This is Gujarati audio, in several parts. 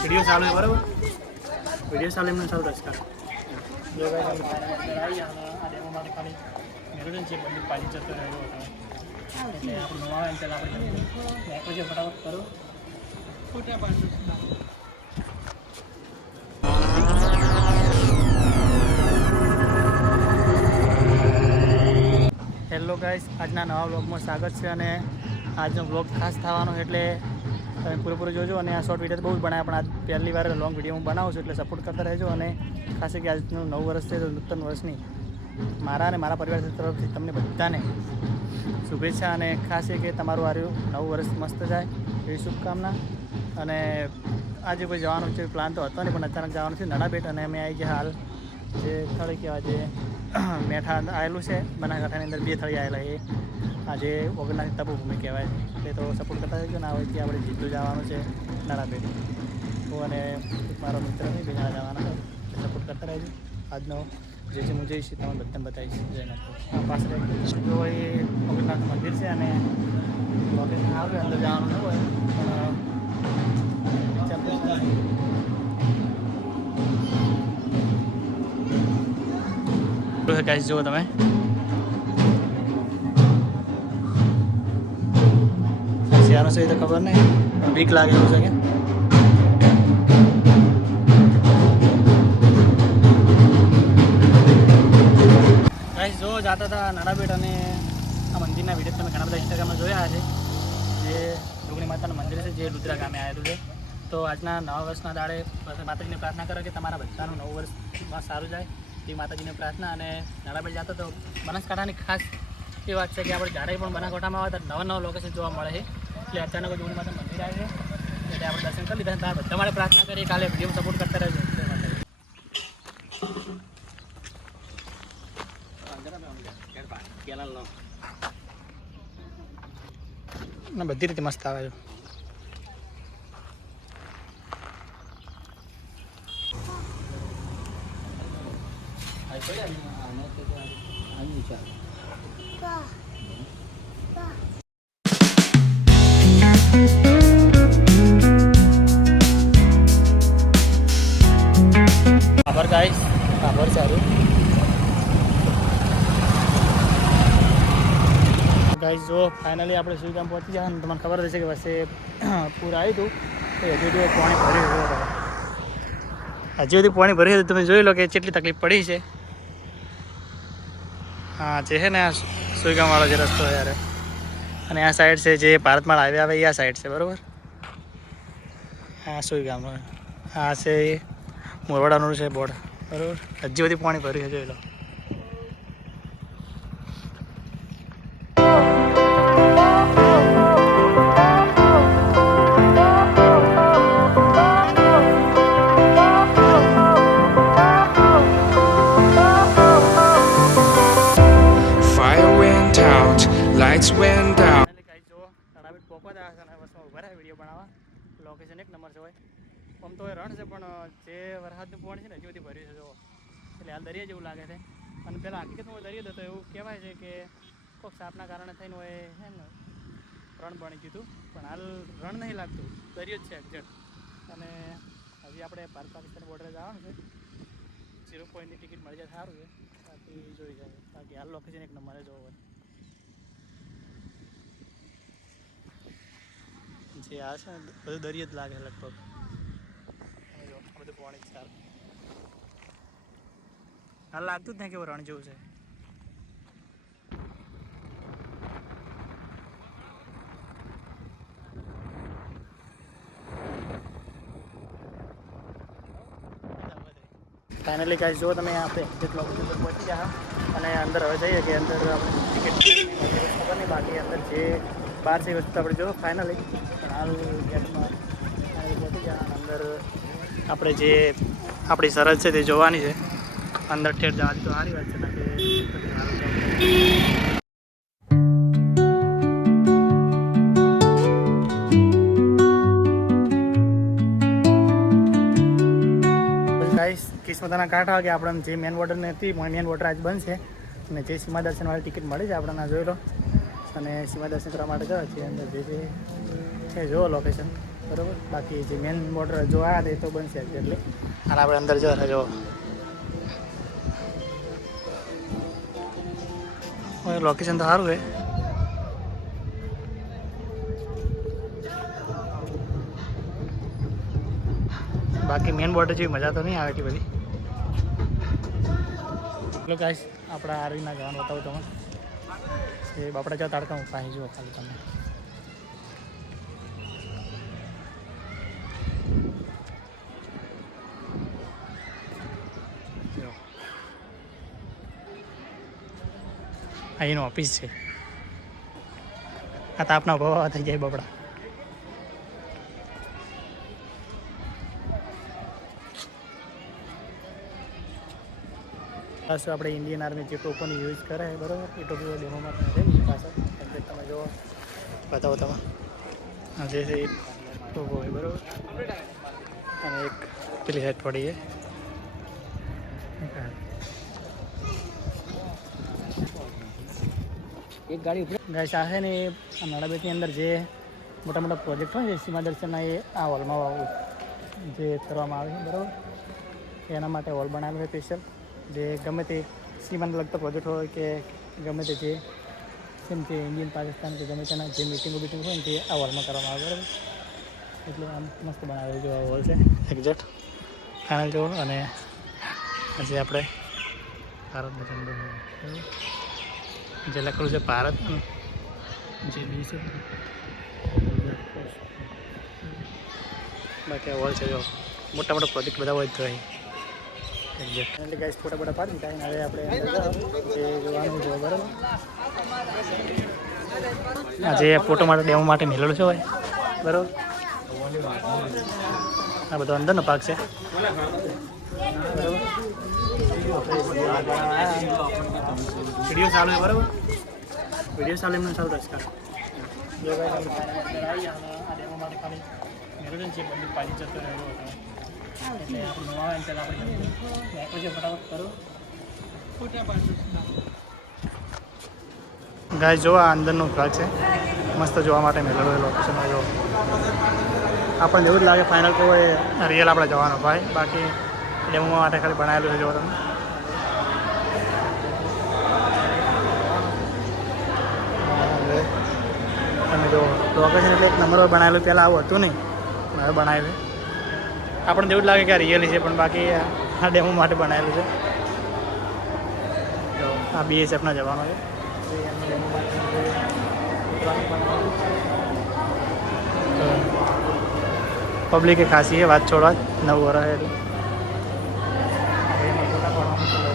વીડિયો ચાલુ બરાબર? વીડિયો ચાલુ એમને ચાલુ રસ કરે જતો રહ્યો હતો. આપણે ફટાફટ ખોટા હેલો ગાઈસ આજના નવા વ્લોગમાં સ્વાગત છે અને આજનો વ્લોગ ખાસ થવાનો એટલે તમે પૂરેપૂરો જોજો અને આ શોર્ટ વીડિયો બહુ જ બનાવ્યા પણ આ પહેલી વાર લોંગ વીડિયો હું બનાવું છું એટલે સપોર્ટ કરતા રહેજો અને ખાસ કે આજનું નવું વર્ષ છે નૂતન વર્ષની મારા અને મારા પરિવાર તરફથી તમને બધાને શુભેચ્છા અને ખાસ કે તમારું આર્યું નવું વર્ષ મસ્ત જાય એવી શુભકામના. અને આજે કોઈ જવાનું છે પ્લાન તો હતો નહીં, પણ અચાનક જવાનું છે નડાબેટ અને અમે આવી ગયા હાલ જે સ્થળે કહેવાય જે મેઠા આવેલું છે. બનાસકાંઠાની અંદર બે થળી આવેલા એ આજે ઓગણનાથ તપોભૂમિ કહેવાય. એ તો સપોર્ટ કરતા રહેજો. ને કે આપણે જીતું જવાનું છે નડાબેટ હું અને મારો મિત્ર નહીં બે જવાના સપોર્ટ કરતા રહેજો. આજનો જે જે હું જઈશ તમને બધાને બતાવીશ. જયનાથ પાસે જો એ ઓગણનાથ મંદિર છે અને આવે, અંદર જવાનું ન હોય. ગાઈસ જુઓ તમે. શિયાળો છે એ તો ખબર નહીં બીક લાગે એવું છે કે? ગાઈસ જો જાતા હતા નાડાબેટ અને આ મંદિરના વીડિયો તમે ઘણા બધા ઇન્સ્ટાગ્રામમાં જોયા છે જે ડુંગળી માતાનું મંદિર છે, જે લુદ્રા ગામે આવેલું છે. તો આજના નવા વર્ષના દાડે માતાજીને પ્રાર્થના કરો કે તમારા બધાનું નવું વર્ષમાં સારું જાય. એ માતાજીને પ્રાર્થના અને નાડાબેટ જતો તો બનાસકાંઠાની ખાસ એ વાત છે કે આપણે જ્યારે પણ બનાસકાંઠામાં આવે તો નવા નવા લોકેશન જોવા મળે છે. એટલે અચાનક જ ડુંગળી માતા મંદિર આવે છે. એટલે આપણે દર્શન કરી લીધા બધા માટે પ્રાર્થના કરીએ કાલે વીડિયો સપોર્ટ કરતા રહેજો. બધી રીતે મસ્ત આવે છે. સારું. ગાઈઝ જો ફાઇનલી આપણે સુઈગામ પહોંચી ગયા અને તમને ખબર હશે કે વચ્ચે પૂર આવ્યું હતું. તો હજુ સુધી પાણી ભર્યું હજી સુધી પાણી ભર્યું હતું તમે જોઈ લો કે કેટલી તકલીફ પડી છે. હા, જે છે ને આ સુઈગામવાળો જે રસ્તો યાર. અને આ સાઈડ છે જે ભારતમાળ હાઈવે આવે, એ આ સાઈડ છે, બરાબર. હા સુઈગામ હા છે મોરવાડાનું છે બોર્ડ. બરાબર. હજી બધી પાણી ભર્યું છે જોઈ લો. Lights went out. એટલે ગાઈસ જો તળાવે પોપા જ આવે બસમાં ઊભા રહ્યા વીડિયો બનાવવા. લોકેશન એક નંબર છે હોય આમ તો એ રણ છે, પણ જે વરસાદનું પાણી છે ને, હજી બધી ભર્યું છે, જો. એટલે હાલ દરિયા જેવું લાગે છે. અને પહેલાં હકીકતમાં દરિયો હતો એવું કહેવાય છે કે કોઈક સાપના કારણે થઈને હોય છે ને, રણ બની ગયું પણ હાલ રણ નહીં લાગતું. દરિયો જ છે એક્ઝેક્ટ. અને હજી આપણે ભારત પાકિસ્તાન બોર્ડરે જવાનું છે. ઝીરો પોઈન્ટની ટિકિટ મળી જાય, સારું છે. બાકી જોઈ જાય બાકી હાલ લોકેશન એક નંબરે જોવો હોય. જે આ છે ને, બધું દરિયો જ લાગે લગભગ. પાણી સારું હાલ લાગતું જ નહીં કે રણ જેવું છે. ફાઇનલી ગાઈસ જો તમે આપણે એક્ઝેક્ટ બધું પહોંચી ગયા અને અંદર હવે જઈએ કે અંદર આપણે ટિકિટ ખબર નહીં બાકી અંદર જે બહાર છે વસ્તુ આપણે જો ફાઇનલી પણ હાલ ગેટમાં finally પહોંચી ગયા અને અંદર આપણે જે આપણી સરહદ છે તે જોવાની છે. અંદર ઠેર જવાની તો સારી વાત છે કિસ્મતના કાંઠા કે આપણે જે મેન વોટર નથી મેન વોટર આજ બંધ છે અને જે સીમા દર્શનવાળી ટિકિટ મળી છે આપણને જોઈ લો. અને સીમા દર્શન કરવા માટે જવા છીએ. અંદર જે છે જોવો લોકેશન બરાબર? બાકી જે મેન બોર્ડર જો આવ્યા દે તો બનશે જ એટલે. અને આપણે અંદર જો જો લોકેશન તો સારું છે. બાકી મેન બોર્ડર જેવી મજા તો નહીં આવે એટલી બધી? ચલો ગાઈસ આપણા આરવીના જવાનું બતાવું તમને એ બાપડા જો તાડકા હું પાસે જુઓ ખાલી તમે. આ ઓફિસ છે. આ તાપના ભાવ થઈ જાય બપડા બસ આપણે ઇન્ડિયન આર્મી જે ટોપોની યુઝ કરે બરાબર? એ ટોપી ડેમોમાં તમે રહી પાછળ એક્ઝેક્ટ તમે જો બતાવો તમે. જે છે ટોપો હોય બરાબર? અને એક પેલી સાઈડ પડી છે. એક ગાડી ગાય સાથે ને નડાબેટની અંદર જે મોટા મોટા પ્રોજેક્ટ હોય છે સીમા દર્શનના એ આ હોલમાં જે કરવામાં આવે છે બરાબર? એના માટે હોલ બનાવેલો છે સ્પેશિયલ જે ગમે તે સીમાને લગતો પ્રોજેક્ટ હોય કે ગમે તે જે જેમ કે ઇન્ડિયન પાકિસ્તાન કે ગમે તેના જે મિટિંગો બિટિંગ હોય ને તે આ હોલમાં કરવામાં આવે બરાબર? એટલે આમ મસ્ત બનાવેલું જો હોલ છે. એક્ઝેક્ટ ફાઇનલ જો અને આજે આપણે ભારત ઝંડો બરાબર? જે લખેલું છે ભારતનું. જે બી છે. બાકી હોલ છે જો મોટા મોટા પ્રોજેક્ટ બધા હોય જ જોઈએ એટલે ગાઈસ ફોટા ફોટા પાડી કાંઈ હવે આપણે એ જોવાનું છે બરાબર? આ જે ફોટો માટે ડેમો માટે મેલેલું છે હોય બરાબર? આ બધો અંદરનો પાક છે. વીડિયો ચાલુ છે, બરાબર? વીડિયો ચાલુ એમને ચાલુ આવી ગયા જો આ અંદરનો ભાગ છે. મસ્ત જોવા માટે મેળવેલો જો આપણને એવું જ લાગે ફાઇનલ તો એ રિયલ આપણે જવાનો ભાઈ. બાકી ડેમો માટે ખાલી બનાવેલું છે જો તમે તમે જો લોકેશન એટલે એક નંબર પર બનાવેલું પહેલાં આવું હતું નહીં. હવે બનાવેલું આપણને એવું જ લાગે કે આ રિયલી છે, પણ બાકી આ ડેમો માટે બનાવેલું છે. આ બીએસએફના જવાનો છે. પબ્લિકે ખાસી છે, વાત છોડવા નવ વર્ષ એટલે હવે એમાં ફોટા પાડવાનું ચાલુ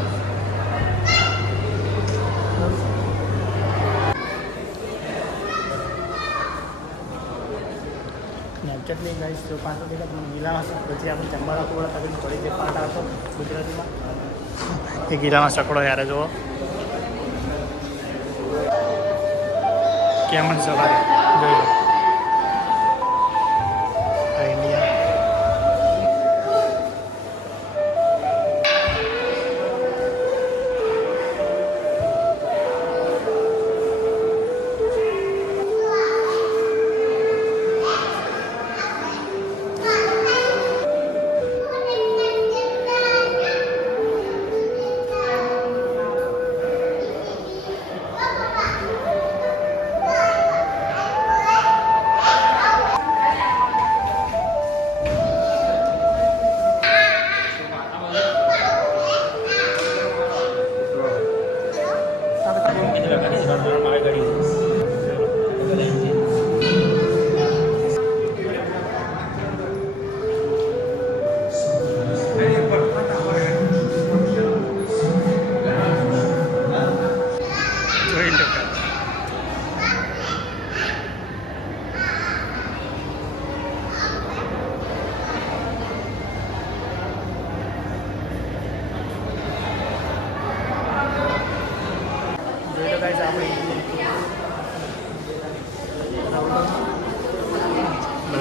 છે. ચટણી ગાઈશ જો પાંચ રૂપિયા તમને ગીલામાં પછી આપણે ચંબાળા કોળા તકલીફ પડી જે પાટા હતો ગુજરાતીમાં. એ ગીલામાં સકડો યારે જુઓ. કેમન સવારે જોઈ લો.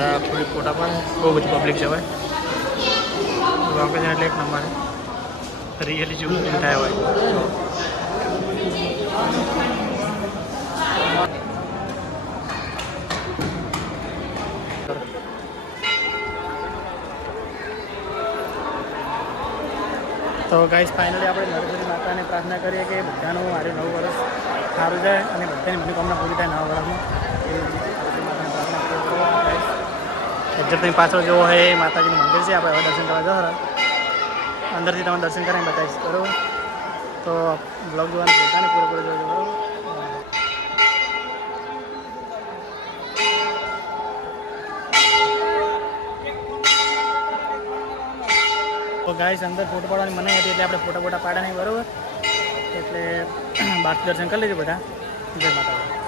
બધા ફોટા પણ બહુ બધી પબ્લિક છે ભાઈ એટલે એક નંબર. રિયલી જેવું ફીલ થાય હોય. તો ગાઈસ ફાઇનલી આપણે નરેન્દ્ર માતાને પ્રાર્થના કરીએ કે બધાનું મારું નવું વર્ષ સારું જાય અને બધાની મનોકામના પૂરી થાય નવા વર્ષમાં. એક્ઝેક્ટ તમે પાછળ હોય એ માતાજીનું મંદિર છે. આપણે હવે દર્શન કરવા જવા અંદરથી તમે દર્શન કરીને બતાવીશ, બરાબર? તો બ્લોગ જોવાનું ભૂલતા ને પૂરો પૂરો જોજો, બરાબર? તો ગાઈસ અંદર ફોટો પાડવાની મનાઈ હતી એટલે આપણે ફોટા ફોટા પાડ્યા નહીં, બરાબર? એટલે બાકી દર્શન કરી લેજો બધા. જય માતા